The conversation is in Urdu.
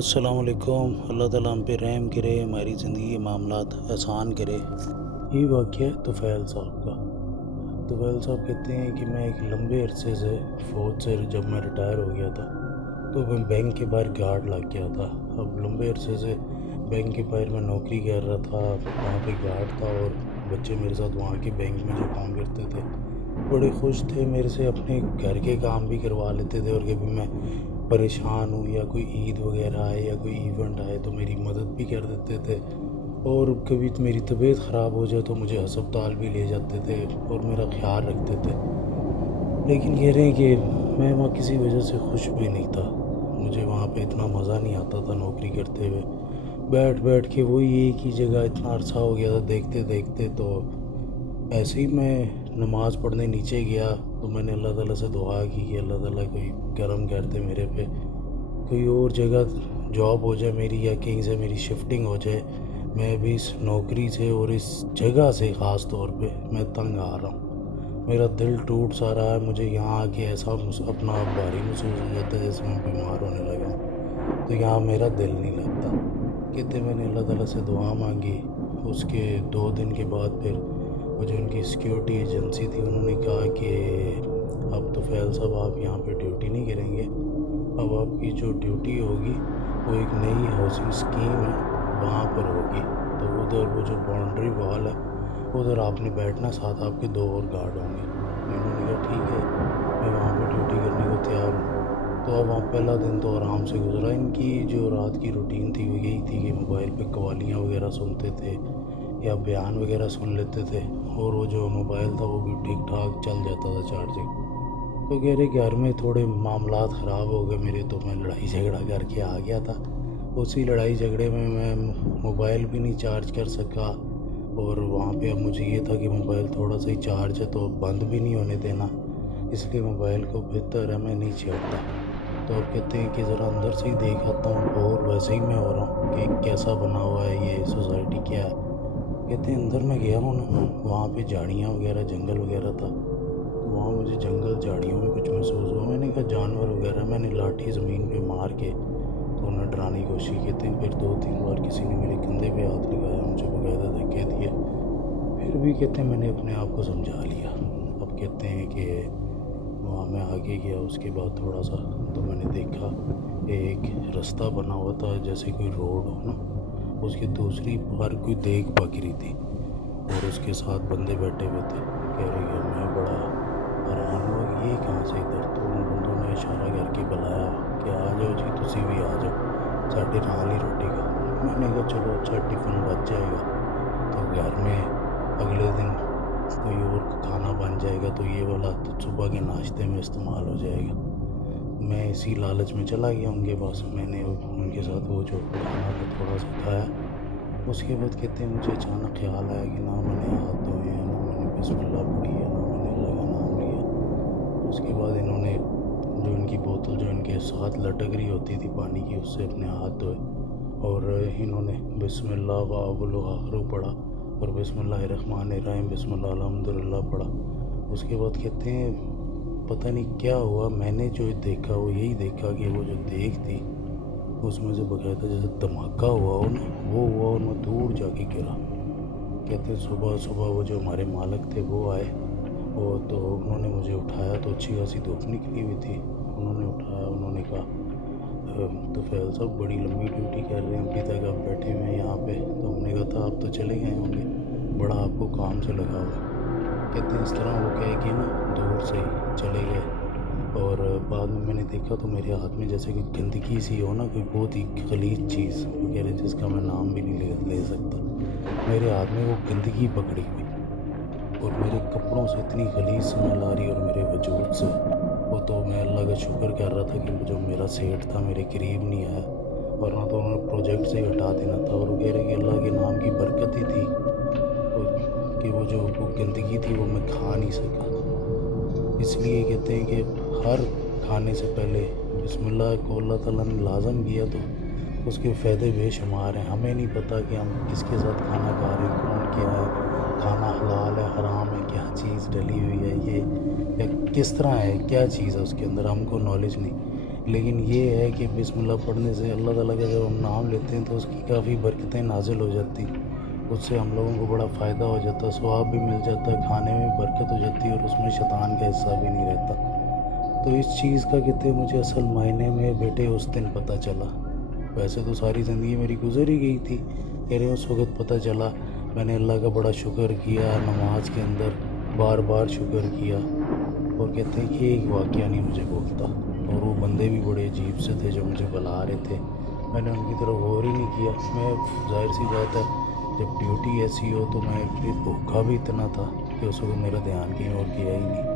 السلام علیکم۔ اللہ تعالیٰ ہم پہ رحم کرے، ہماری زندگی کے معاملات آسان کرے۔ یہ واقعہ ہے طفیل صاحب کا۔ طفیل صاحب کہتے ہیں کہ میں ایک لمبے عرصے سے فوج سے جب میں ریٹائر ہو گیا تھا تو میں بینک کے باہر گارڈ لگ گیا تھا۔ اب لمبے عرصے سے بینک کے باہر میں نوکری کر رہا تھا، وہاں پہ گارڈ تھا، اور بچے میرے ساتھ وہاں کے بینک میں جو کام کرتے تھے بڑے خوش تھے میرے سے، اپنے گھر کے کام بھی کروا لیتے تھے، اور کبھی میں پریشان ہوں یا کوئی عید وغیرہ آئے یا کوئی ایونٹ آئے تو میری مدد بھی کر دیتے تھے، اور کبھی میری طبیعت خراب ہو جائے تو مجھے ہسپتال بھی لے جاتے تھے اور میرا خیال رکھتے تھے۔ لیکن کہہ رہے ہیں کہ میں وہاں کسی وجہ سے خوش بھی نہیں تھا، مجھے وہاں پہ اتنا مزہ نہیں آتا تھا نوکری کرتے ہوئے، بیٹھ کے وہی ایک ہی جگہ اتنا عرصہ ہو گیا تھا دیکھتے دیکھتے۔ تو ایسے ہی میں نماز پڑھنے نیچے گیا تو میں نے اللہ تعالیٰ سے دعا کی کہ اللہ تعالیٰ کوئی کرم کرتے میرے پہ، کوئی اور جگہ جاب ہو جائے میری، یا کہیں سے میری شفٹنگ ہو جائے، میں بھی اس نوکری سے اور اس جگہ سے خاص طور پہ میں تنگ آ رہا ہوں، میرا دل ٹوٹ سا رہا ہے، مجھے یہاں آ کے ایسا اپنا آپ بھاری محسوس ہو جاتا ہے جیسے میں بیمار ہونے لگا ہوں، تو یہاں میرا دل نہیں لگتا۔ کہتے میں نے اللہ تعالیٰ سے دعا مانگی، اس کے 2 دن کے بعد پھر وہ جو ان کی سیکیورٹی ایجنسی تھی انہوں نے کہا کہ اب طفیل صاحب آپ یہاں پہ ڈیوٹی نہیں کریں گے، اب آپ کی جو ڈیوٹی ہوگی وہ ایک نئی ہاؤسنگ اسکیم ہے وہاں پر ہوگی، تو ادھر وہ جو باؤنڈری وال ہے ادھر آپ نے بیٹھنا، ساتھ آپ کے 2 اور گارڈ ہوں گے۔ انہوں نے کہا ٹھیک ہے، میں وہاں پہ ڈیوٹی کرنے کو تیار ہوں۔ تو اب وہاں پہلا دن تو آرام سے گزرا، ان کی جو رات کی روٹین تھی وہ یہی تھی کہ موبائل پہ قوالیاں وغیرہ سنتے تھے یا بیان وغیرہ سن لیتے تھے، اور وہ جو موبائل تھا وہ بھی ٹھیک ٹھاک چل جاتا تھا چارجنگ۔ تو کہہ رہے گھر میں تھوڑے معاملات خراب ہو گئے میرے، تو میں لڑائی جھگڑا کر کے آ گیا تھا۔ اسی لڑائی جھگڑے میں موبائل بھی نہیں چارج کر سکا، اور وہاں پہ اب مجھے یہ تھا کہ موبائل تھوڑا سا ہی چارج ہے تو بند بھی نہیں ہونے دینا، اس لیے موبائل کو بہتر ہے میں نہیں چھیڑتا۔ تو اب کہتے ہیں کہ ذرا اندر سے ہی دیکھ آتا ہوں، اور ویسے ہی میں ہو رہا ہوں کہ کیسا بنا ہوا ہے یہ سوسائٹی کیا ہے۔ کہتے ہیں اندر میں گیا ہوں نا، وہاں پہ جھاڑیاں وغیرہ جنگل وغیرہ تھا، تو وہاں مجھے جنگل جھاڑیوں میں کچھ محسوس ہوا، میں نے کہا جانور وغیرہ، میں نے لاٹھی زمین پہ مار کے تو انہیں ڈرانے کی کوشش کی تھی، پھر 2-3 بار کسی نے میرے کندھے پہ ہاتھ لگایا، مجھے باقاعدہ دھکے دیے، پھر بھی کہتے ہیں میں نے اپنے آپ کو سمجھا لیا۔ اب کہتے ہیں کہ وہاں میں آگے گیا، اس کے بعد تھوڑا سا تو میں نے دیکھا ایک رستہ بنا ہوا تھا جیسے کوئی روڈ ہو نا، اس کی دوسری پر کوئی دیگ پک رہی تھی، اور اس کے ساتھ بندے بیٹھے ہوئے تھے۔ کہہ رہے کہ میں بڑا حیران ہوا کہ یہ کہاں سے ادھر، تو ان بندوں نے اشارہ کر کے بلایا کہ آ جاؤ جی، تسی بھی آ جاؤ ساڈے نال ہی روٹی کا۔ میں نے کہا چلو اچھا ٹفن بچ جائے گا تو گھر میں اگلے دن کوئی اور کھانا بن جائے گا، تو یہ والا صبح کے ناشتے میں استعمال ہو جائے گا۔ میں اسی لالچ میں چلا گیا ان کے پاس، میں نے ان کے ساتھ وہ جو کھانا تھا تھوڑا سا کھایا۔ اس کے بعد کہتے ہیں مجھے اچانک خیال آیا کہ نہ میں نے ہاتھ دھوئے ہیں، نہ میں نے بسم اللہ پڑھی ہے، نہ میں نے اللہ کا نام لیا۔ اس کے بعد انہوں نے جو ان کی بوتل جو ان کے ساتھ لٹک رہی ہوتی تھی پانی کی، اس سے اپنے ہاتھ دھوئے، اور انہوں نے بسم اللہ و اول و آخر پڑھا، اور بسم اللہ الرحمن الرحیم، بسم اللہ الحمدللہ پڑھا۔ اس کے بعد کہتے ہیں پتہ نہیں کیا ہوا، میں نے جو دیکھا وہ یہی دیکھا کہ وہ جو دیگ تھی اس میں سے باقاعدہ جیسے دھماکہ ہوا ہو نا، وہ ہوا اور میں دور جا کے گرا۔ کہتے ہیں صبح وہ جو ہمارے مالک تھے وہ آئے، وہ تو انہوں نے مجھے اٹھایا، تو اچھی خاصی دھوپ نکلی ہوئی تھی، انہوں نے اٹھایا، انہوں نے کہا طفیل صاحب بڑی لمبی ڈیوٹی کر رہے ہیں، ابھی تک آپ بیٹھے ہوئے ہیں یہاں پہ، تو ہم نے کہا تھا آپ تو چلے گئے ہوں گے، بڑا آپ کو کام سے لگا ہوا۔ کہتے ہیں اس طرح وہ کہہ کے نا دور سے ہی چلے گئے، اور بعد میں نے دیکھا تو میرے ہاتھ میں جیسے کہ گندگی سی ہو نا، کوئی بہت ہی غلیظ چیز وغیرہ جس کا میں نام بھی نہیں لے سکتا، میرے ہاتھ میں وہ گندگی پکڑی ہوئی، اور میرے کپڑوں سے اتنی غلیظ سمیل آ رہی، اور میرے وجود سے وہ تو میں اللہ کا شکر کر رہا تھا کہ جو میرا سیٹ تھا میرے قریب نہیں آیا، ورنہ تو انہوں نے پروجیکٹ سے ہی ہٹا دینا تھا۔ اور وہ کہہ رہے کہ اللہ کے نام کی برکت ہی تھی کہ وہ جو گندگی تھی وہ میں کھا نہیں سکا، اس لیے کہتے ہیں کہ ہر کھانے سے پہلے بسم اللہ کو اللہ تعالیٰ نے لازم کیا، تو اس کے فائدے بے شمار ہیں۔ ہمیں نہیں پتہ کہ ہم کس کے ساتھ کھانا کھا رہے ہیں، کون کیا ہے، کھانا حلال ہے حرام ہے، کیا چیز ڈلی ہوئی ہے یہ، یا کس طرح ہے، کیا چیز ہے اس کے اندر، ہم کو نالج نہیں۔ لیکن یہ ہے کہ بسم اللہ پڑھنے سے اللہ تعالیٰ کا جب ہم نام لیتے ہیں تو اس کی کافی برکتیں نازل ہو جاتی، اس سے ہم لوگوں کو بڑا فائدہ ہو جاتا، ثواب بھی مل جاتا، کھانے میں برکت ہو جاتی اور اس میں شیطان کا حصہ بھی نہیں رہتا۔ تو اس چیز کا کہتے ہیں مجھے اصل معنی میں بیٹے اس دن پتہ چلا۔ ویسے تو ساری زندگی میری گزر ہی گئی تھی، میرے اس وقت پتہ چلا، میں نے اللہ کا بڑا شکر کیا، نماز کے اندر بار بار شکر کیا، اور کہتے ہیں کہ ایک واقعہ نہیں مجھے بولتا، اور وہ بندے بھی بڑے عجیب سے تھے جو مجھے بلا رہے تھے، میں نے ان کی طرف غور ہی نہیں کیا۔ میں ظاہر سی بات ہے جب ڈیوٹی ایسی ہو تو میں پھر بھوکا بھی اتنا تھا کہ اس وقت میرا دھیان کہیں اور کیا ہی نہیں۔